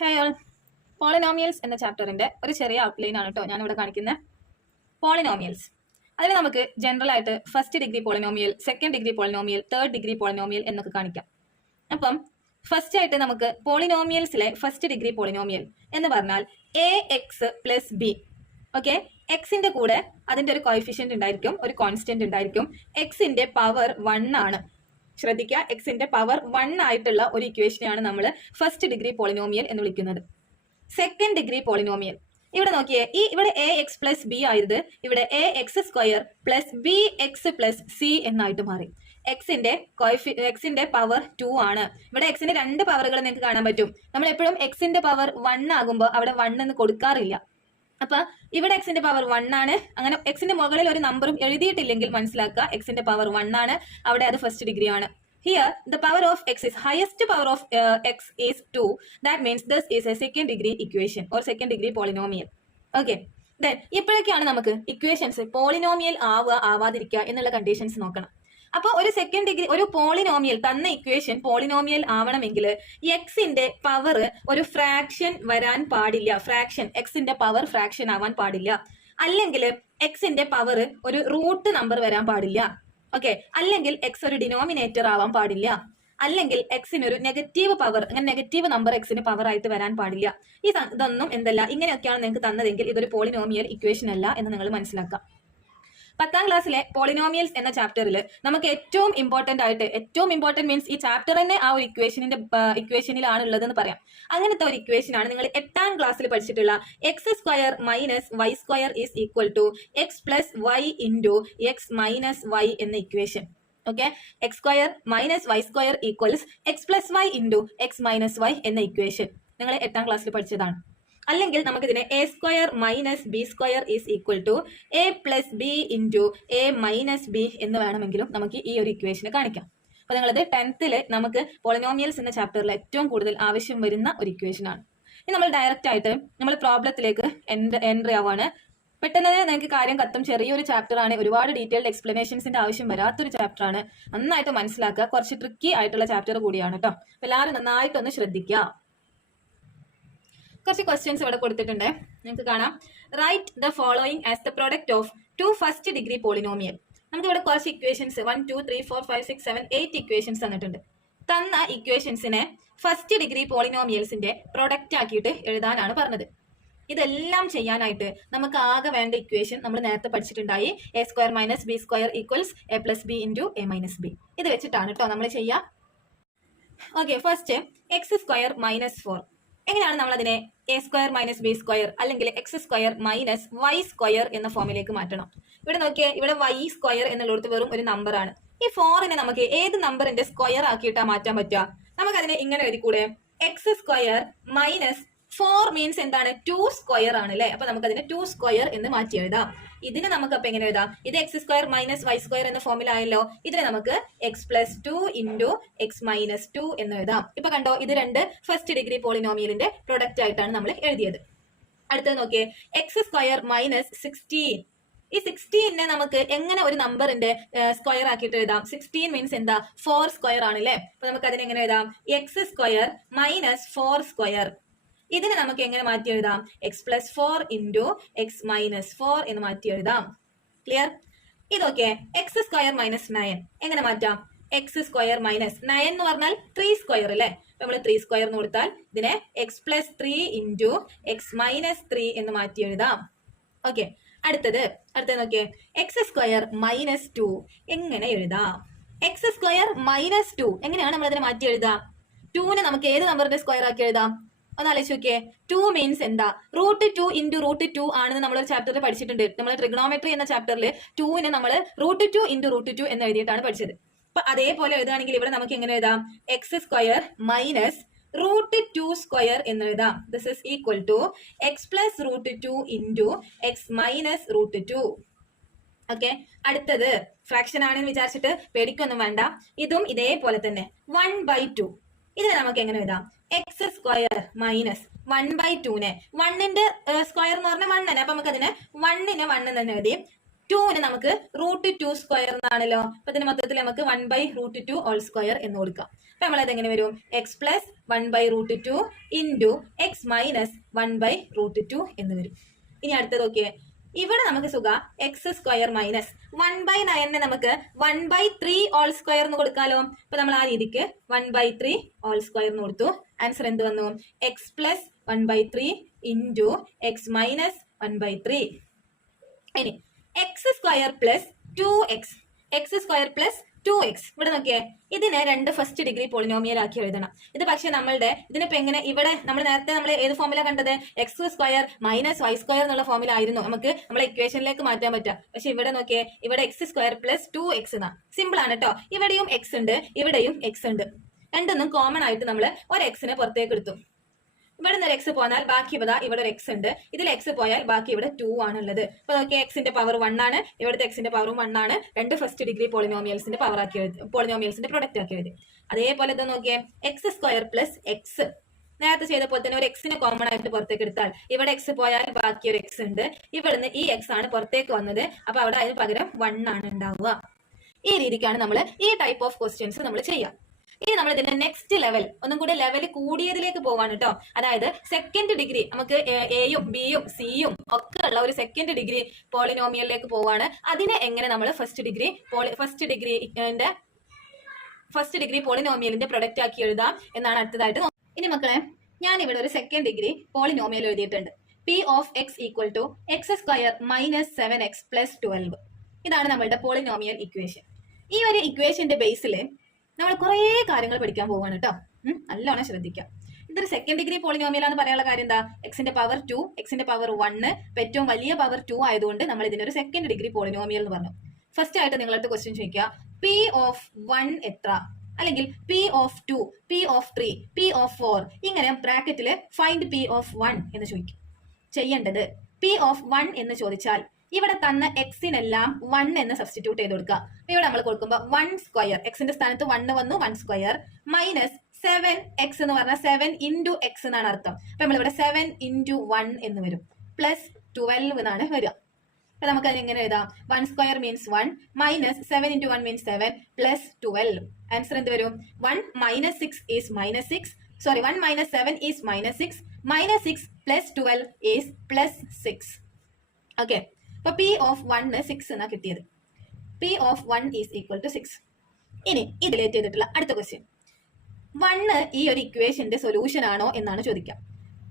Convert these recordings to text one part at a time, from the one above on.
Hey all, polynomials എന്ന ചാപ്റ്ററിന്റെ ഒരു ചെറിയ ഔട്ട്ലൈൻ ആണ് കേട്ടോ ഞാനിവിടെ കാണിക്കുന്നത്. പോളിനോമിയൽസ് അതിൽ നമുക്ക് ജനറൽ ആയിട്ട് first degree polynomial, second degree polynomial, third degree polynomial എന്നൊക്കെ കാണിക്കാം. അപ്പം ഫസ്റ്റ് ആയിട്ട് നമുക്ക് പോളിനോമിയൽസിലെ ഫസ്റ്റ് ഡിഗ്രി പോളിനോമിയൽ എന്ന് പറഞ്ഞാൽ A X plus B. Okay, എക്സിന്റെ കൂടെ അതിന്റെ ഒരു കോയിഫിഷ്യന്റ് ഉണ്ടായിരിക്കും, ഒരു കോൺസ്റ്റന്റ് ഉണ്ടായിരിക്കും. എക്സിന്റെ പവർ 1 ആണ്. ശ്രദ്ധിക്കുക, എക്സിന്റെ പവർ 1 ആയിട്ടുള്ള ഒരു ഇക്വേഷനെയാണ് നമ്മൾ ഫസ്റ്റ് ഡിഗ്രി പോളിനോമിയൽ എന്ന് വിളിക്കുന്നത്. സെക്കൻഡ് ഡിഗ്രി പോളിനോമിയൽ ഇവിടെ നോക്കിയേ, ഇവിടെ എ എക്സ് പ്ലസ് ബി ആയത് ഇവിടെ A X square plus B X plus C എന്നായിട്ട് മാറി. എക്സിന്റെ പവർ 2 ആണ്. ഇവിടെ എക്സിന്റെ രണ്ട് പവറുകൾ നിങ്ങൾക്ക് കാണാൻ പറ്റും. നമ്മൾ എപ്പോഴും എക്സിന്റെ പവർ 1 ആകുമ്പോൾ അവിടെ 1 എന്ന് കൊടുക്കാറില്ല. അപ്പൊ ഇവിടെ എക്സിന്റെ പവർ 1 ആണ്. അങ്ങനെ എക്സിന്റെ മുകളിൽ ഒരു നമ്പറും എഴുതിയിട്ടില്ലെങ്കിൽ മനസ്സിലാക്കുക എക്സിന്റെ പവർ 1 ആണ്, അവിടെ അത് ഫസ്റ്റ് ഡിഗ്രി ആണ്. Here, the power of x is highest power of x is 2. That means this is a second degree equation or second degree polynomial. Okay. Then, ഇപ്പോഴൊക്കെയാണ് നമുക്ക് ഇക്വേഷൻസ് പോളിനോമിയൽ ആവാതിരിക്കുക എന്നുള്ള കണ്ടീഷൻസ് നോക്കണം. അപ്പോൾ ഒരു second degree ഒരു polynomial തന്ന equation polynomial ആവണമെങ്കിൽ എക്സിന്റെ power ഒരു ഫ്രാക്ഷൻ വരാൻ പാടില്ല. ഫ്രാക്ഷൻ എക്സിന്റെ പവർ ഫ്രാക്ഷൻ ആവാൻ പാടില്ല. അല്ലെങ്കിൽ എക്സിന്റെ പവർ ഒരു റൂട്ട് നമ്പർ വരാൻ പാടില്ല. ഓക്കെ, അല്ലെങ്കിൽ എക്സ് ഒരു ഡിനോമിനേറ്റർ ആവാൻ പാടില്ല. അല്ലെങ്കിൽ എക്സിന് ഒരു നെഗറ്റീവ് പവർ, അങ്ങനെ നെഗറ്റീവ് നമ്പർ എക്സിന് പവർ ആയിട്ട് വരാൻ പാടില്ല. ഇതൊന്നും എന്തല്ല, ഇങ്ങനെയൊക്കെയാണ് നിങ്ങൾക്ക് തന്നതെങ്കിൽ ഇതൊരു പോളിനോമിയൽ ഇക്വേഷൻ അല്ല എന്ന് നിങ്ങൾ മനസ്സിലാക്കാം. 10ാം ക്ലാസ്സിലെ പോളിനോമിയൽസ് എന്ന ചാപ്റ്ററിൽ നമുക്ക് ഏറ്റവും ഇമ്പോർട്ടന്റ് മീൻസ് ഈ ചാപ്റ്റർ തന്നെ ആ ഒരു ഇക്വേഷനിലാണ് ഉള്ളതെന്ന് പറയാം. അങ്ങനത്തെ ഒരു ഇക്വേഷനാണ് നിങ്ങൾ 8ാം ക്ലാസ്സിൽ പഠിച്ചിട്ടുള്ള X square minus Y square is equal to X plus Y into X minus Y എന്ന equation. Okay, X square minus Y square equals X plus Y into X minus Y എന്ന ഇക്വേഷൻ നിങ്ങൾ 8ാം ക്ലാസ്സിൽ പഠിച്ചതാണ്. അല്ലെങ്കിൽ നമുക്കിതിനെ A square minus B square is equal to A plus B into A minus B എന്ന് വേണമെങ്കിലും നമുക്ക് ഈ ഒരു ഇക്വേഷന് കാണിക്കാം. അപ്പൊ നിങ്ങളത് 10th നമുക്ക് പോളിനോമിയൽസ് എന്ന ചാപ്റ്ററിൽ ഏറ്റവും കൂടുതൽ ആവശ്യം വരുന്ന ഒരു ഇക്വേഷനാണ്. ഇനി നമ്മൾ ഡയറക്റ്റ് ആയിട്ട് നമ്മൾ പ്രോബ്ലത്തിലേക്ക് എൻട്രി ആവാണ്. പെട്ടെന്ന് നിങ്ങൾക്ക് കാര്യം കത്തും. ചെറിയൊരു ചാപ്റ്റർ ആണ്, ഒരുപാട് ഡീറ്റെയിൽഡ് എക്സ്പ്ലനേഷൻസിന്റെ ആവശ്യം വരാത്തൊരു ചാപ്റ്റർ ആണ്. നന്നായിട്ട് മനസ്സിലാക്കുക, കുറച്ച് ട്രിക്കി ആയിട്ടുള്ള ചാപ്റ്റർ കൂടിയാണ് കേട്ടോ. എല്ലാവരും നന്നായിട്ടൊന്ന് ശ്രദ്ധിക്കുക. കുറച്ച് ക്വസ്റ്റ്യൻസ് ഇവിടെ കൊടുത്തിട്ടുണ്ട്, നിങ്ങൾക്ക് കാണാം. Write the following as the product of 2 first degree polynomial. നമുക്ക് ഇവിടെ കുറച്ച് ഇക്വേഷൻസ് 1 2 3 4 5 6 7 8 ഇക്വേഷൻസ് തന്നിട്ടുണ്ട്. തന്ന ഇക്വേഷൻസിനെ ഫസ്റ്റ് ഡിഗ്രി പോളിനോമിയൽസിന്റെ പ്രൊഡക്റ്റ് ആക്കിയിട്ട് എഴുതാനാണ് പറഞ്ഞത്. ഇതെല്ലാം ചെയ്യാനായിട്ട് നമുക്ക് ആകെ വേണ്ട ഇക്വേഷൻ നമ്മൾ നേരത്തെ പഠിച്ചിട്ടുണ്ടായി. A square minus B square equals A plus B into A minus B. ഇത് വെച്ചിട്ടാണ് കേട്ടോ നമ്മൾ ചെയ്യുക. Okay, first X square minus 4. എങ്ങനെയാണ് നമ്മൾ അതിനെ A square minus B square അല്ലെങ്കിൽ X square minus Y square എന്ന ഫോമിലേക്ക് മാറ്റണം. ഇവിടെ നോക്കിയേ, ഇവിടെ വൈ സ്ക്വയർ എന്നുള്ളത് വെറും ഒരു നമ്പർ ആണ്. ഈ 4നെ നമുക്ക് ഏത് നമ്പറിന്റെ സ്ക്വയർ ആക്കിയിട്ടാ മാറ്റാൻ പറ്റുക? നമുക്ക് അതിനെ ഇങ്ങനെ എഴുതിക്കൂടെ? എക്സ് സ്ക്വയർ മൈനസ് 4 മീൻസ് എന്താണ്? 2 സ്ക്വയർ ആണ് അല്ലെ? അപ്പൊ നമുക്ക് അതിനെ 2 സ്ക്വയർ എന്ന് മാറ്റി എഴുതാം. ഇതിന് നമുക്ക് അപ്പൊ എങ്ങനെ എഴുതാം? ഇത് x square minus Y square എന്ന ഫോമിലായല്ലോ. ഇതിനെ നമുക്ക് x plus 2 into X minus 2 എന്ന് എഴുതാം. ഇപ്പൊ കണ്ടോ, ഇത് രണ്ട് ഫസ്റ്റ് ഡിഗ്രി പോളിനോമിയലിന്റെ പ്രൊഡക്റ്റ് ആയിട്ടാണ് നമ്മൾ എഴുതിയത്. അടുത്തത് നോക്കിയേ, എക്സ് സ്ക്വയർ മൈനസ് 16. ഈ 16നെ നമുക്ക് എങ്ങനെ ഒരു നമ്പറിന്റെ സ്ക്വയർ ആക്കിയിട്ട് എഴുതാം? 16 മീൻസ് എന്താ? 4 സ്ക്വയർ ആണ് അല്ലെ? അപ്പൊ നമുക്ക് അതിനെ എങ്ങനെ എഴുതാം? X square minus 4 square. ഇതിനെ നമുക്ക് എങ്ങനെ മാറ്റി എഴുതാം? X plus 4 into X minus 4 എന്ന് മാറ്റി എഴുതാം. ക്ലിയർ? ഇതൊക്കെ എക്സ് സ്ക്വയർ മൈനസ് 9 എങ്ങനെ മാറ്റാം? എക്സ് സ്ക്വയർ മൈനസ് 9 എന്ന് പറഞ്ഞാൽ 3 സ്ക്വയർ അല്ലെ? നമ്മൾ 3 സ്ക്വയർ എന്ന് കൊടുത്താൽ ഇതിനെ X plus 3 into X minus 3 എന്ന് മാറ്റി എഴുതാം. ഓക്കെ, അടുത്തത് നോക്കിയേ, എക്സ് സ്ക്വയർ മൈനസ് 2 എങ്ങനെ എഴുതാം? എക്സ് സ്ക്വയർ മൈനസ് 2 എങ്ങനെയാണ് നമ്മൾ അതിനെ മാറ്റി എഴുതാം? 2നെ നമുക്ക് ഏത് നമ്പറിന്റെ സ്ക്വയർ ആക്കി എഴുതാം? ഒന്ന് ആലോചിച്ച് നോക്കിയേ. 2 മീൻസ് എന്താ? √2 ഇൻറ്റു √2 ആണെന്ന് നമ്മളൊരു ചാപ്റ്ററിൽ പഠിച്ചിട്ടുണ്ട്. നമ്മൾ ട്രിഗണോമെട്രി എന്ന ചാപ്റ്ററിൽ 2നെ നമ്മൾ √2 ഇൻറ്റു √2 എന്ന് എഴുതിയിട്ടാണ് പഠിച്ചത്. അപ്പൊ അതേപോലെ എഴുതുകയാണെങ്കിൽ ഇവിടെ നമുക്ക് എങ്ങനെ എഴുതാം? എക്സ് സ്ക്വയർ മൈനസ് √2 സ്ക്വയർ എന്ന് എഴുതാം. This is equal to X plus √2 into X minus √2. Okay, അടുത്തത് ഫ്രാക്ഷൻ ആണെന്ന് വിചാരിച്ചിട്ട് പേടിക്കൊന്നും വേണ്ട. ഇതും ഇതേപോലെ തന്നെ 1/2. ഇതിനെ നമുക്ക് എങ്ങനെ എഴുതാം? എക്സ് സ്ക്വയർ മൈനസ് 1/2നെ 1ന്റെ സ്ക്വയർ എന്ന് പറഞ്ഞാൽ 1 തന്നെ. അപ്പൊ നമുക്ക് അതിനെ 1നെ 1 തന്നെ എഴുതി. 2നെ നമുക്ക് √2 സ്ക്വയർ എന്നാണല്ലോ. അപ്പൊ ഇതിന് മൊത്തത്തിൽ നമുക്ക് 1/√2 ഹോൾ സ്ക്വയർ എന്ന് കൊടുക്കാം. അപ്പൊ നമ്മളത് എങ്ങനെ വരും? X plus 1/√2 into X minus 1/√2 എന്ന് വരും. ഇനി അടുത്തത് നോക്കിയേ, ഇവിടെ നമുക്ക് സുഖ എക്സ് സ്ക്വയർ മൈനസ് 1/9 നമുക്ക് 1/3 ഓൾ സ്ക്വയർ എന്ന് കൊടുക്കാലോ. അപ്പൊ നമ്മൾ ആ രീതിക്ക് 1/3 ഓൾ സ്ക്വയർ എന്ന് കൊടുത്തു. ആൻസർ എന്ത് വന്നു? X plus 1/3 into X minus 1/3. ഇനി X square plus 2x, X square plus 2x. ഇവിടെ നോക്കിയേ, ഇതിനെ രണ്ട് ഫസ്റ്റ് ഡിഗ്രി പോളിനോമിയൽ ആക്കി എഴുതണം. ഇത് പക്ഷെ നമ്മളുടെ ഇതിനിപ്പോ എങ്ങനെ, ഇവിടെ നമ്മൾ നേരത്തെ നമ്മൾ ഏത് ഫോമില കണ്ടത്? X square minus Y square എന്നുള്ള ഫോമിലായിരുന്നു നമുക്ക് നമ്മളെ ഇക്വേഷനിലേക്ക് മാറ്റാൻ പറ്റുക. പക്ഷെ ഇവിടെ നോക്കിയേ, ഇവിടെ എക്സ് സ്ക്വയർ പ്ലസ് 2x എന്നാ. സിമ്പിൾ ആണ് കേട്ടോ. ഇവിടെയും എക്സ് ഉണ്ട്, ഇവിടെയും എക്സ് ഉണ്ട്. രണ്ടൊന്നും കോമൺ ആയിട്ട് നമ്മൾ ഒരു എക്സിനെ പുറത്തേക്ക് എടുത്തു. ഇവിടെ നിന്ന് ഒരു എക്സ് പോന്നാൽ ബാക്കി ഇവിടെ ഒരു എക്സ് ഉണ്ട്. ഇതിൽ എക്സ് പോയാൽ ബാക്കി ഇവിടെ 2 ആണുള്ളത്. അപ്പൊ നോക്കിയാൽ എക്സിന്റെ പവർ 1 ആണ്, ഇവിടുത്തെ എക്സിന്റെ പവറും 1 ആണ്. രണ്ട് ഫസ്റ്റ് ഡിഗ്രി പോളിനോമിയൽസിന്റെ പവർ ആക്കി എഴുതി, പോളിനോമിയൽസിന്റെ പ്രൊഡക്റ്റ് ആക്കി എഴുതി. അതേപോലെ ഇത് നോക്കിയേ, എക്സ് സ്ക്വയർ പ്ലസ് എക്സ്. നേരത്തെ ചെയ്ത പോലെ തന്നെ ഒരു എക്സിനെ കോമൺ ആയിട്ട് പുറത്തേക്ക് എടുത്താൽ ഇവിടെ എക്സ് പോയാൽ ബാക്കി ഒരു എക്സ് ഉണ്ട്. ഇവിടുന്ന് ഈ എക്സ് ആണ് പുറത്തേക്ക് വന്നത്. അപ്പൊ അവിടെ അതിന് പകരം 1 ആണ് ഉണ്ടാവുക. ഈ രീതിക്കാണ് നമ്മൾ ഈ ടൈപ്പ് ഓഫ് ക്വസ്റ്റ്യൻസ് നമ്മൾ ചെയ്യാം. ഇനി നമ്മൾ ഇതിന്റെ നെക്സ്റ്റ് ലെവൽ, ഒന്നും കൂടി ലെവൽ കൂടിയതിലേക്ക് പോവാണ് കേട്ടോ. അതായത് സെക്കൻഡ് ഡിഗ്രി, നമുക്ക് എയും ബിയും സിയും ഒക്കെ ഉള്ള ഒരു സെക്കൻഡ് ഡിഗ്രി പോളിനോമിയലിലേക്ക് പോവാണ്. അതിനെ എങ്ങനെ നമ്മൾ ഫസ്റ്റ് ഡിഗ്രി പോളിനോമിയലിന്റെ പ്രൊഡക്റ്റ് ആക്കി എഴുതാം എന്നാണ് അടുത്തതായിട്ട്. ഇനി മക്കളെ, ഞാൻ ഇവിടെ ഒരു സെക്കൻഡ് ഡിഗ്രി പോളിനോമിയൽ എഴുതിയിട്ടുണ്ട്. P of x equal to x square minus 7x plus 12. ഇതാണ് നമ്മളുടെ പോളിനോമിയൽ ഇക്വേഷൻ. ഈ ഒരു ഇക്വേഷന്റെ ബേസിൽ നമ്മൾ കുറേ കാര്യങ്ങൾ പഠിക്കാൻ പോവാണ് കേട്ടോ. നല്ലോണം ശ്രദ്ധിക്കാം. ഇതൊരു സെക്കൻഡ് ഡിഗ്രി പോളിനോമിയലാന്ന് പറയാനുള്ള കാര്യം എന്താ? എക്സിന്റെ പവർ 2, എക്സിന്റെ പവർ 1, ഏറ്റവും വലിയ പവർ 2 ആയതുകൊണ്ട് നമ്മൾ ഇതിനൊരു സെക്കൻഡ് ഡിഗ്രി പോളിനോമിയൽ എന്ന് പറഞ്ഞു. ഫസ്റ്റ് ആയിട്ട് നിങ്ങളടുത്ത് ക്വസ്റ്റ്യൻ ചോദിക്കുക, പി ഓഫ് 1 എത്ര, അല്ലെങ്കിൽ P of 2, P of 3, P of 4, ഇങ്ങനെ ബ്രാക്കറ്റിൽ ഫൈൻഡ് പി ഓഫ് 1 എന്ന് ചോദിക്കും. ചെയ്യേണ്ടത്, പി ഓഫ് 1 എന്ന് ചോദിച്ചാൽ ഇവിടെ തന്ന എക്സിനെല്ലാം 1 എന്ന് സബ്സ്റ്റിറ്റ്യൂട്ട് ചെയ്ത് കൊടുക്കുക. ഇവിടെ നമ്മൾ കൊടുക്കുമ്പോൾ 1 സ്ക്വയർ, എക്സിന്റെ സ്ഥാനത്ത് 1 വന്നു, 1 സ്ക്വയർ മൈനസ് 7x എന്ന് പറഞ്ഞാൽ 7 ഇൻറ്റു എക്സ് എന്നാണ് അർത്ഥം. അപ്പൊ നമ്മളിവിടെ 7 ഇൻറ്റു 1 എന്ന് വരും, പ്ലസ് 12 എന്നാണ് വരിക. അപ്പൊ നമുക്ക് അത് എങ്ങനെ എഴുതാം? 1 square means 1 minus 7 into 1 means 7 plus 12. Answer എന്ത് വരും? 1 minus 6 is minus 6, sorry 1 minus 7 is minus 6, minus 6 plus 12 is plus 6. Okay, അപ്പൊ പി ഓഫ് 1 6 എന്നാ കിട്ടിയത്. P of 1 is equal to 6. ഇനി ഇതിലേറ്റ് ചെയ്തിട്ടുള്ള അടുത്ത ക്വസ്റ്റ്യൻ, 1 ഈ ഒരു ഇക്വേഷന്റെ സൊല്യൂഷൻ ആണോ എന്നാണ് ചോദിക്കാം.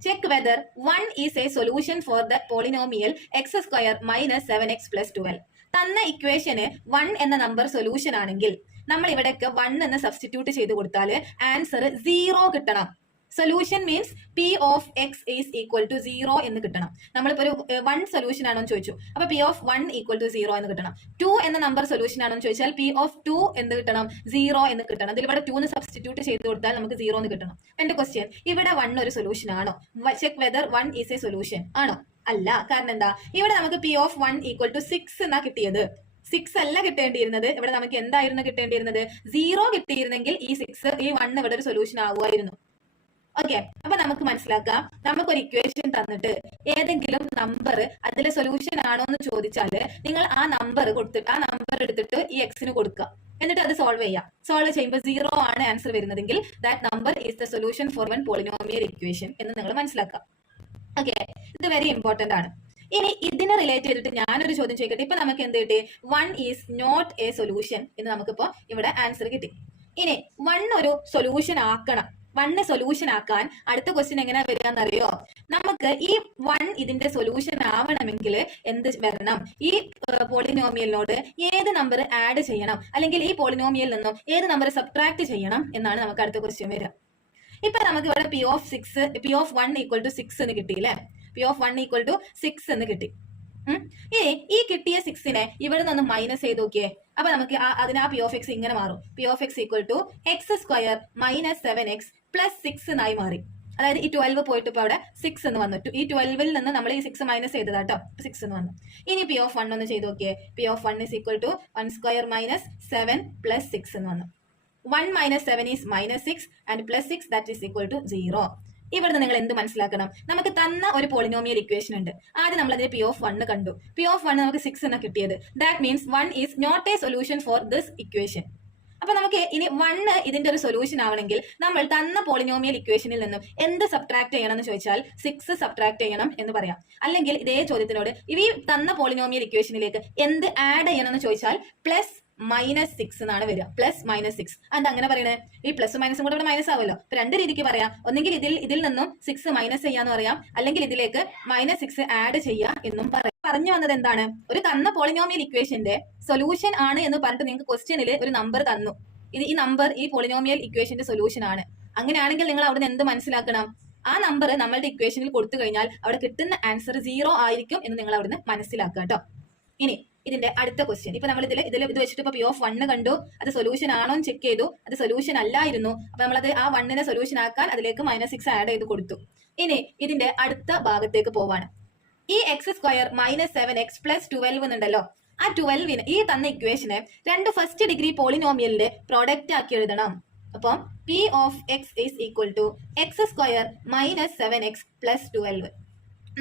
Check whether 1 is A solution for the polynomial X square minus 7x plus 12. തന്ന ഇക്വേഷന് 1 എന്ന നമ്പർ സൊല്യൂഷൻ ആണെങ്കിൽ നമ്മൾ ഇവിടെയൊക്കെ 1 എന്ന് സബ്സ്റ്റിറ്റ്യൂട്ട് ചെയ്ത് കൊടുത്താൽ ആൻസർ 0 കിട്ടണം. Solution means P of x is equal to 0 എന്ന് കിട്ടണം. നമ്മളിപ്പോ ഒരു 1 സൊല്യൂഷൻ ആണോ എന്ന് ചോദിച്ചു, അപ്പൊ പി ഓഫ് 1 ഈക്വൽ ടു 0 എന്ന് കിട്ടണം. 2 എന്ന നമ്പർ സൊല്യൂഷൻ ആണോ എന്ന് ചോദിച്ചാൽ പി ഓഫ് 2 എന്ന് കിട്ടണം, 0 എന്ന് കിട്ടണം. ഇതിൽ ഇവിടെ 2 സബ്സ്റ്റിറ്റ്യൂട്ട് ചെയ്ത് കൊടുത്താൽ നമുക്ക് 0 എന്ന് കിട്ടണം. എന്റെ ക്വസ്റ്റ്യൻ, ഇവിടെ 1 ഒരു സൊല്യൂഷൻ ആണോ? Check whether 1 is A solution ആണോ? അല്ല. കാരണം എന്താ? ഇവിടെ നമുക്ക് പി ഓഫ് 1 ഈക്വൽ ടു 6 എന്നാ കിട്ടിയത്. 6 അല്ല കിട്ടേണ്ടിയിരുന്നത്. ഇവിടെ നമുക്ക് എന്തായിരുന്നു കിട്ടേണ്ടിയിരുന്നത്? 0 കിട്ടിയിരുന്നെങ്കിൽ ഈ 1 ഇവിടെ ഒരു സൊല്യൂഷൻ ആവുമായിരുന്നു. ഓക്കെ, അപ്പൊ നമുക്ക് മനസ്സിലാക്കാം, നമുക്കൊരു ഇക്വേഷൻ തന്നിട്ട് ഏതെങ്കിലും നമ്പർ അതിലെ സൊല്യൂഷൻ ആണോ എന്ന് ചോദിച്ചാല് നിങ്ങൾ ആ നമ്പർ എടുത്തിട്ട് ഈ എക്സിന് കൊടുക്കുക, എന്നിട്ട് അത് സോൾവ് ചെയ്യാം. സോൾവ് ചെയ്യുമ്പോൾ 0 ആണ് ആൻസർ വരുന്നതെങ്കിൽ that number is the solution for one polynomial equation എന്ന് നിങ്ങൾ മനസ്സിലാക്കാം. ഓക്കെ, ഇത് വെരി ഇമ്പോർട്ടന്റ് ആണ്. ഇനി ഇതിനെ റിലേറ്റ് ചെയ്തിട്ട് ഞാനൊരു ചോദ്യം ചോദിക്കട്ടെ. ഇപ്പൊ നമുക്ക് എന്ത് കിട്ടി? 1 ഈസ് നോട്ട് എ സൊല്യൂഷൻ എന്ന് നമുക്കിപ്പോ ഇവിടെ ആൻസർ കിട്ടി. ഇനി 1 ഒരു സൊല്യൂഷൻ ആക്കണം. 1 സൊല്യൂഷൻ ആക്കാൻ അടുത്ത ക്വസ്റ്റ്യൻ എങ്ങനെ വരിക എന്നറിയോ? നമുക്ക് ഈ 1 ഇതിന്റെ സൊല്യൂഷൻ ആവണമെങ്കിൽ എന്ത് വരണം? ഈ പോളിനോമിയലിനോട് ഏത് നമ്പർ ആഡ് ചെയ്യണം, അല്ലെങ്കിൽ ഈ പോളിനോമിയലിൽ നിന്നും ഏത് നമ്പർ സബ്ട്രാക്ട് ചെയ്യണം എന്നാണ് നമുക്ക് അടുത്ത ക്വസ്റ്റ്യൻ വരിക. ഇപ്പൊ നമുക്ക് ഇവിടെ പി ഓഫ് 1 ഈക്വൽ ടു 6 എന്ന് കിട്ടിയില്ലേ? പി ഓഫ് 1 ഈക്വൽ ടു 6 എന്ന് കിട്ടി. ഇനി ഈ കിട്ടിയ 6നെ ഇവിടെ നിന്ന് മൈനസ് ചെയ്ത് നോക്കിയേ. അപ്പൊ നമുക്ക് അതിന് ആ പി ഓഫ് എക്സ് ഇങ്ങനെ മാറും. P of x equal to x square minus 7x plus 6 എന്നായി മാറി. അതായത് ഈ 12 പോയിട്ട് ഇപ്പൊ അവിടെ 6 എന്ന് വന്നു. ഈ 12ൽ നിന്ന് നമ്മൾ ഈ 6 മൈനസ് ചെയ്തതാട്ടോ, 6 എന്ന് വന്നു. ഇനി പി ഓഫ് 1 ഒന്ന് ചെയ്ത് നോക്കിയേ. P of 1 is equal to 1 square minus 7 plus 6 എന്ന് വന്നു. 1 minus 7 is minus 6 and plus 6 that is equal to 0. ഇവിടുന്ന് നിങ്ങൾ എന്ത് മനസ്സിലാക്കണം? നമുക്ക് തന്ന ഒരു പോളിനോമിയൽ ഇക്വേഷൻ ഉണ്ട്. ആദ്യം നമ്മൾ അതിന്റെ പി ഓഫ് 1 കണ്ടു. പി ഓഫ് 1 നമുക്ക് 6 എന്ന് കിട്ടിയത്. That means 1 is not a solution for this equation. അപ്പൊ നമുക്ക് ഇനി 1 ഇതിന്റെ ഒരു സൊല്യൂഷൻ ആവണമെങ്കിൽ നമ്മൾ തന്ന പോളിനോമിയൽ ഇക്വേഷനിൽ നിന്നും എന്ത് സബ്ട്രാക്ട് ചെയ്യണം എന്ന് ചോദിച്ചാൽ 6 സബ്ട്രാക്ട് ചെയ്യണം എന്ന് പറയാം. അല്ലെങ്കിൽ ഇതേ ചോദ്യത്തിനോട് ഈ തന്ന പോളിനോമിയൽ ഇക്വേഷനിലേക്ക് എന്ത് ആഡ് ചെയ്യണം എന്ന് ചോദിച്ചാൽ +-6 എന്നാണ് വരിക. +-6 അത് അങ്ങനെ പറയണേ, ഈ പ്ലസ് മൈനസും കൂടെ ഇവിടെ മൈനസ് ആവുമല്ലോ. അപ്പൊ രണ്ട് രീതിക്ക് പറയാം. ഒന്നെങ്കിൽ ഇതിൽ നിന്നും 6 മൈനസ് ചെയ്യാന്ന് പറയാം, അല്ലെങ്കിൽ ഇതിലേക്ക് -6 ആഡ് ചെയ്യാ എന്നും പറയാം. പറഞ്ഞു വന്നത് എന്താണ്, ഒരു തന്ന പോളിനോമിയൽ ഇക്വേഷന്റെ സൊല്യൂഷൻ ആണ് എന്ന് പറഞ്ഞിട്ട് നിങ്ങൾക്ക് ക്വസ്റ്റ്യനിൽ ഒരു നമ്പർ തന്നു. ഈ നമ്പർ ഈ പോളിനോമിയൽ ഇക്വേഷന്റെ സൊല്യൂഷൻ ആണ്. അങ്ങനെയാണെങ്കിൽ നിങ്ങൾ അവിടെ നിന്ന് എന്ത് മനസ്സിലാക്കണം, ആ നമ്പർ നമ്മളുടെ ഇക്വേഷനിൽ കൊടുത്തു കഴിഞ്ഞാൽ അവിടെ കിട്ടുന്ന ആൻസർ 0 ആയിരിക്കും എന്ന് നിങ്ങൾ അവിടുന്ന് മനസ്സിലാക്കുക കേട്ടോ. ഇനി ഇതിന്റെ അടുത്ത ക്വസ്റ്റ്യൻ, ഇപ്പൊ നമ്മൾ ഇത് വെച്ചിട്ട് ഇപ്പൊ P(1) കണ്ടു, അത് സൊല്യൂഷൻ ആണോ എന്ന് ചെക്ക് ചെയ്തു, അത് സൊല്യൂഷൻ അല്ലായിരുന്നു. അപ്പൊ നമ്മളത് ആ 1നെ സൊല്യൂഷൻ ആക്കാൻ അതിലേക്ക് -6 ആഡ് ചെയ്ത് കൊടുത്തു. ഇനി ഇതിന്റെ അടുത്ത ഭാഗത്തേക്ക് പോവാണ്. ഈ x² -7x + 12 എന്നുണ്ടല്ലോ, ആ 12ന് ഈ തന്ന ഇക്വേഷനെ രണ്ട് ഫസ്റ്റ് ഡിഗ്രി പോളിനോമിയലിന്റെ പ്രോഡക്റ്റ് ആക്കി എഴുതണം. അപ്പം P(x) = x² -7x + 12.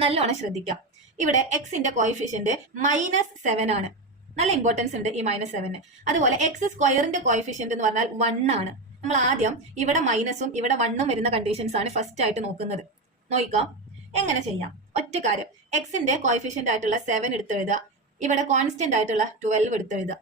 നല്ലോണം ശ്രദ്ധിക്കാം. ഇവിടെ എക്സിന്റെ കോയിഫിഷ്യന്റ് -7 ആണ്. നല്ല ഇമ്പോർട്ടൻസ് ഉണ്ട് ഈ -7ന്. അതുപോലെ x² കോയിഫിഷ്യന്റ് എന്ന് പറഞ്ഞാൽ 1 ആണ്. നമ്മൾ ആദ്യം ഇവിടെ മൈനസും ഇവിടെ 1ഉം വരുന്ന കണ്ടീഷൻസ് ആണ് ഫസ്റ്റ് ആയിട്ട് നോക്കുന്നത്. നോക്കാം എങ്ങനെ ചെയ്യാം. ഒറ്റ കാര്യം, എക്സിന്റെ കോയിഫിഷ്യന്റ് ആയിട്ടുള്ള 7 എടുത്തെഴുതുക, ഇവിടെ കോൺസ്റ്റന്റ് ആയിട്ടുള്ള 12 എടുത്തെഴുതുക.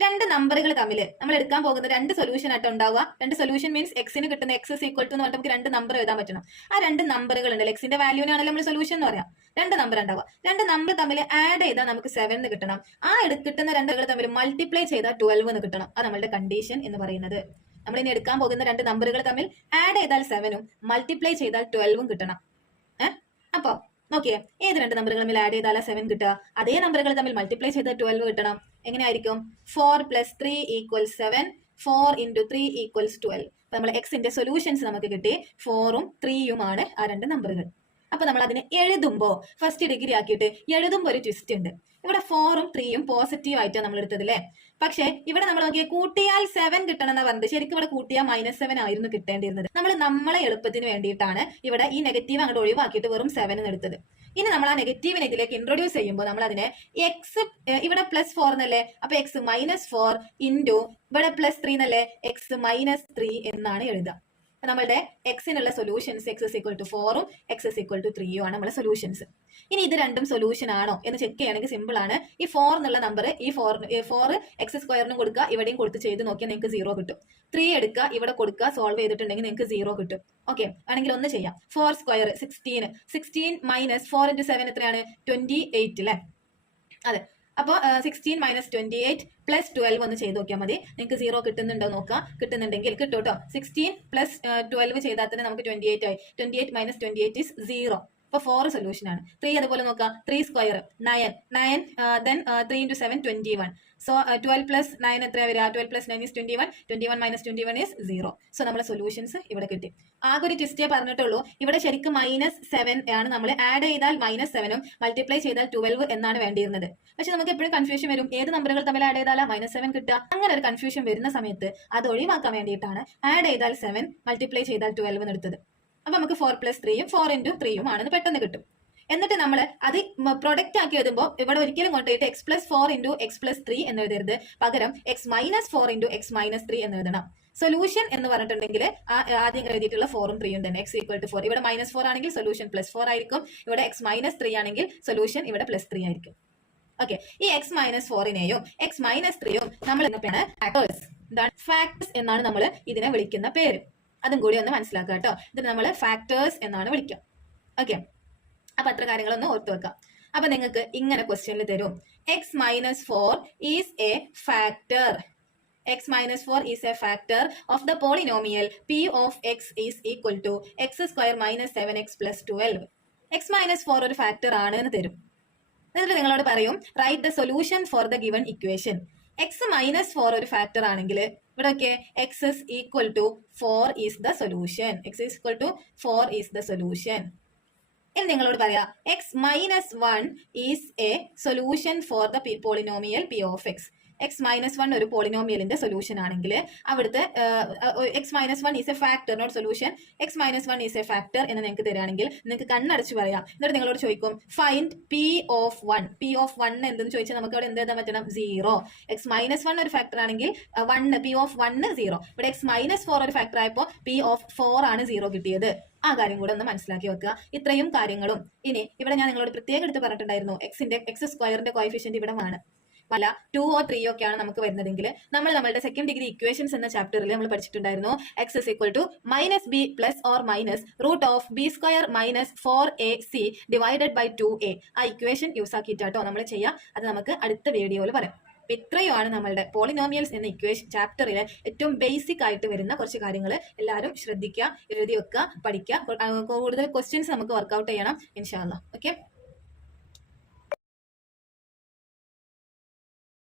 രണ്ട് നമ്പറുകൾ തമ്മിൽ നമ്മൾ എടുക്കാൻ പോകുന്ന രണ്ട് സൊല്യൂഷൻ ആയിട്ട് ഉണ്ടാവുക. രണ്ട് സൊല്യൂഷൻ മീൻസ് എക്സിന് കിട്ടുന്ന x = എന്ന് പറഞ്ഞാൽ നമുക്ക് രണ്ട് നമ്പർ എഴുതാൻ പറ്റണം. ആ രണ്ട് നമ്പറുകൾ ഉണ്ട്, എക്സിന്റെ വാല്യൂനാണല്ലോ നമ്മൾ സൊല്യൂഷൻ എന്ന് പറയാം. രണ്ട് നമ്പർ ഉണ്ടാവുക, രണ്ട് നമ്പർ തമ്മിൽ ആഡ് ചെയ്താൽ നമുക്ക് 7 എന്ന് കിട്ടണം. ആ കിട്ടുന്ന രണ്ടുകൾ തമ്മിൽ മൾട്ടിപ്ലൈ ചെയ്താൽ 12 എന്ന് കിട്ടണം. അത് നമ്മളുടെ കണ്ടീഷൻ എന്ന് പറയുന്നത്. നമ്മൾ ഇനി എടുക്കാൻ പോകുന്ന രണ്ട് നമ്പറുകൾ തമ്മിൽ ആഡ് ചെയ്താൽ 7ഉം മൾട്ടിപ്ലൈ ചെയ്താൽ 12ഉം കിട്ടണം. അപ്പൊ നോക്കിയേ, ഏത് രണ്ട് നമ്പറുകൾ തമ്മിൽ ആഡ് ചെയ്താൽ 7 കിട്ടുക, അതേ നമ്പറുകൾ തമ്മിൽ മൾട്ടിപ്ലൈ ചെയ്താൽ 12 കിട്ടണം. എങ്ങനെയായിരിക്കും? 4 + 3 = 7, 4 × 3 = 12. അപ്പൊ നമ്മൾ എക്സിന്റെ സൊല്യൂഷൻസ് നമുക്ക് കിട്ടി 4ഉം 3യുമാണ് ആ രണ്ട് നമ്പറുകൾ. അപ്പൊ നമ്മൾ അതിനെ എഴുതുമ്പോൾ ഫസ്റ്റ് ഡിഗ്രി ആക്കിയിട്ട് എഴുതുമ്പോൾ ഒരു ട്വിസ്റ്റ് ഉണ്ട്. ഇവിടെ 4ഉം 3യും പോസിറ്റീവ് ആയിട്ടാണ് നമ്മൾ എടുത്തത് അല്ലേ. പക്ഷെ ഇവിടെ നമ്മൾ നോക്കിയാൽ കൂട്ടിയാൽ 7 കിട്ടണം എന്നാ പറഞ്ഞത്. ശരിക്കും ഇവിടെ കൂട്ടിയാൽ -7 ആയിരുന്നു കിട്ടേണ്ടിയിരുന്നത്. നമ്മളെ എളുപ്പത്തിന് വേണ്ടിയിട്ടാണ് ഇവിടെ ഈ നെഗറ്റീവ് അങ്ങോട്ട് ഒഴിവാക്കിയിട്ട് വെറും 7 എടുത്തത്. ഇനി നമ്മൾ ആ നെഗറ്റീവിനെ ഇതിലേക്ക് ഇൻട്രൊഡ്യൂസ് ചെയ്യുമ്പോൾ നമ്മൾ അതിനെ എക്സ് ഇവിടെ +4 എന്നല്ലേ, അപ്പൊ x -4 ഇൻറ്റു ഇവിടെ +3 എന്നല്ലേ, x -3 എന്നാണ് എഴുതുക. നമ്മളുടെ എക്സിനുള്ള സൊല്യൂഷൻസ് x = 4ഉം x = 3യും ആണ് നമ്മുടെ സൊല്യൂഷൻസ്. ഇനി ഇത് രണ്ടും സൊല്യൂഷൻ ആണോ എന്ന് ചെക്ക് ചെയ്യണമെങ്കിൽ സിമ്പിൾ ആണ്. ഈ 4 എന്നുള്ള നമ്പർ ഈ 4 x² കൊടുക്കുക, ഇവിടെയും കൊടുത്ത് ചെയ്ത് നോക്കിയാൽ നിങ്ങൾക്ക് 0 കിട്ടും. 3 എടുക്കുക, ഇവിടെ കൊടുക്കുക, സോൾവ് ചെയ്തിട്ടുണ്ടെങ്കിൽ നിങ്ങൾക്ക് 0 കിട്ടും. ഓക്കെ, ആണെങ്കിൽ ഒന്ന് ചെയ്യാം. 4² 16, 16 - 4 × 7 എത്രയാണ്? 28 അല്ലേ. അതെ, അപ്പോൾ 16 - 28 + 12 ഒന്ന് ചെയ്ത് നോക്കിയാൽ മതി. നിങ്ങൾക്ക് 0 കിട്ടുന്നുണ്ടോ നോക്കാം. കിട്ടുന്നുണ്ടെങ്കിൽ കിട്ടും കേട്ടോ. 16 + 12 ചെയ്താൽ തന്നെ നമുക്ക് 28 ആയി. 28 - 28 = 0. അപ്പോൾ 4 സൊല്യൂഷൻ ആണ്. 3 അതുപോലെ നോക്കാം. 3² 9, 9 then 3 × 7 21. സോ 12 + 9 എത്രയാ വരിക? 12 + 9 = 21. 21 - 21 = 0. സോ നമ്മുടെ സൊല്യൂഷൻസ് ഇവിടെ കിട്ടി. ആകെ ഒരു ട്വിസ്റ്റേ പറഞ്ഞിട്ടുള്ളൂ. ഇവിടെ ശരിക്കും -7 ആണ്. നമ്മൾ ആഡ് ചെയ്താൽ -7ഉം മൾട്ടിപ്ലൈ ചെയ്താൽ 12 എന്നാണ് വേണ്ടിയിരുന്നത്. പക്ഷെ നമുക്ക് എപ്പോഴും കൺഫ്യൂഷൻ വരും, ഏത് നമ്പറുകൾ തമ്മിൽ ആഡ് ചെയ്താലാ -7 കിട്ടുക. അങ്ങനെ ഒരു കൺഫ്യൂഷൻ വരുന്ന സമയത്ത് അത് ഒഴിവാക്കാൻ വേണ്ടിയിട്ടാണ് ആഡ് ചെയ്താൽ 7 മൾട്ടിപ്ലൈ ചെയ്താൽ 12 എന്ന് എടുത്തത്. അപ്പൊ നമുക്ക് 4 + 3യും 4 × 3യും ആണെന്ന് പെട്ടെന്ന് കിട്ടും. എന്നിട്ട് നമ്മൾ അത് പ്രൊഡക്റ്റ് ആക്കി എഴുതുമ്പോൾ ഇവിടെ ഒരിക്കലും കൊണ്ടുപോയിട്ട് x + 4 × x + 3 എന്ന് എഴുതരുത്. പകരം x - 4 × x - 3 എന്ന് എഴുതണം. സൊല്യൂഷൻ എന്ന് പറഞ്ഞിട്ടുണ്ടെങ്കിൽ ആദ്യം എഴുതിയിട്ടുള്ള 4ഉം 3യും തന്നെ. x = 4. ഇവിടെ -4 ആണെങ്കിൽ സൊല്യൂഷൻ +4 ആയിരിക്കും. ഇവിടെ x - 3 ആണെങ്കിൽ സൊല്യൂഷൻ ഇവിടെ +3 ആയിരിക്കും. ഓക്കെ, ഈ x - 4നെയും x - 3യും നമ്മൾ ഫാക്ടേഴ്സ്. എന്താണ് ഫാക്ടേഴ്സ് എന്നാണ് നമ്മൾ ഇതിനെ വിളിക്കുന്ന പേര്. അതും കൂടി ഒന്ന് മനസ്സിലാക്കുക കേട്ടോ. ഇത് നമ്മൾ ഫാക്ടേഴ്സ് എന്നാണ് വിളിക്കുക. ഓക്കെ, അപ്പൊ അത്ര കാര്യങ്ങളൊന്ന് ഓർത്തു വെക്കാം. അപ്പൊ നിങ്ങൾക്ക് ഇങ്ങനെ ക്വസ്റ്റ്യനിൽ തരും, x - 4 is a factor. x - 4 is a factor of the polynomial p of x is equal to x² - 7x + 12. x - 4 ഒരു ഫാക്ടർ ആണ് എന്ന് തരും. എന്നിട്ട് നിങ്ങളോട് പറയും write the solution for the given equation. x - 4 ഒരു ഫാക്ടർ ആണെങ്കിൽ ഇവിടെ ഒക്കെ x = 4 is the solution. x = 4 is the solution. ഇനി നിങ്ങളോട് പറയാം x - 1 is a solution for the polynomial p of x. x-1 ഒരു പോളിനോമിയലിന്റെ സൊല്യൂഷൻ ആണെങ്കിൽ അവിടുത്തെ x-1 is a factor not solution, x-1 is a factor എന്ന് നിങ്ങൾക്ക് തരികയാണെങ്കിൽ നിങ്ങൾക്ക് കണ്ണടച്ച് പറയാം. എന്നിട്ട് നിങ്ങളോട് ചോദിക്കും ഫൈൻഡ് P(1). P(1) എന്തെന്ന് ചോദിച്ചാൽ നമുക്ക് അവിടെ എന്ത് എഴുതാൻ പറ്റണം? 0. x-1 ഒരു ഫാക്ടർ ആണെങ്കിൽ P(1) 0. ഇവിടെ x-4 ഒരു ഫാക്ടർ ആയപ്പോൾ P(4) ആണ് 0 കിട്ടിയത്. ആ കാര്യം കൂടെ ഒന്ന് മനസ്സിലാക്കി വെക്കുക. ഇത്രയും കാര്യങ്ങളും ഇനി ഇവിടെ ഞാൻ നിങ്ങളോട് പ്രത്യേകം എടുത്ത് പറഞ്ഞിട്ടുണ്ടായിരുന്നു x² കോയിഫിഷ്യന്റ് ഇവിടെ ആണ്. അല്ല 2 or 3 ഒക്കെയാണ് നമുക്ക് വരുന്നതെങ്കിൽ നമ്മളുടെ സെക്കൻഡ് ഡിഗ്രി ഇക്വേഷൻസ് എന്ന ചാപ്റ്ററിൽ നമ്മൾ പഠിച്ചിട്ടുണ്ടായിരുന്നു x is equal to -b plus or minus root of b² minus 4ac divided by 2a. ആ ഇക്വേഷൻ യൂസ് ആക്കിയിട്ടാട്ടോ നമ്മൾ ചെയ്യുക. അത് നമുക്ക് അടുത്ത വീഡിയോയിൽ പറയാം. ഇത്രയുമാണ് നമ്മളുടെ പോളിനോമിയൽസ് എന്ന ഇക്വേഷൻ ചാപ്റ്ററിലെ ഏറ്റവും ബേസിക് ആയിട്ട് വരുന്ന കുറച്ച് കാര്യങ്ങൾ. എല്ലാവരും ശ്രദ്ധിക്കുക, എഴുതി വെക്കുക, പഠിക്കുക. കൂടുതൽ ക്വസ്റ്റ്യൻസ് നമുക്ക് വർക്ക്ഔട്ട് ചെയ്യണം ഇൻഷാ അല്ലാഹ്. ഓക്കെ.